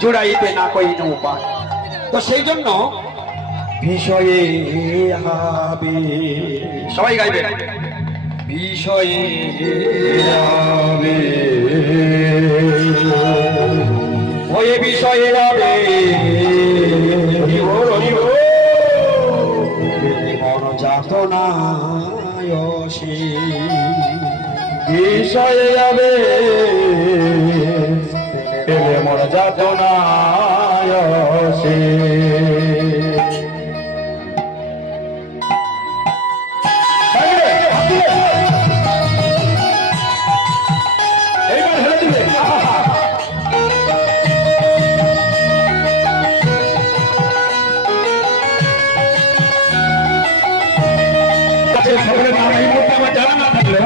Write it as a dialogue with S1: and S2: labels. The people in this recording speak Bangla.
S1: জুড়াইতে না কইন উপায় তো সেই জন্য বিষয়ে হবে। সবাই গাইবে। বিষয়ে হবে। ওই বিষয়ে হবে। মন যাত না বিষয়ে যাবে পেলে যাত না এইবার হেলে দিবে। সকলের নাম এই মুহূর্তে আমার জানা না থাকলেও।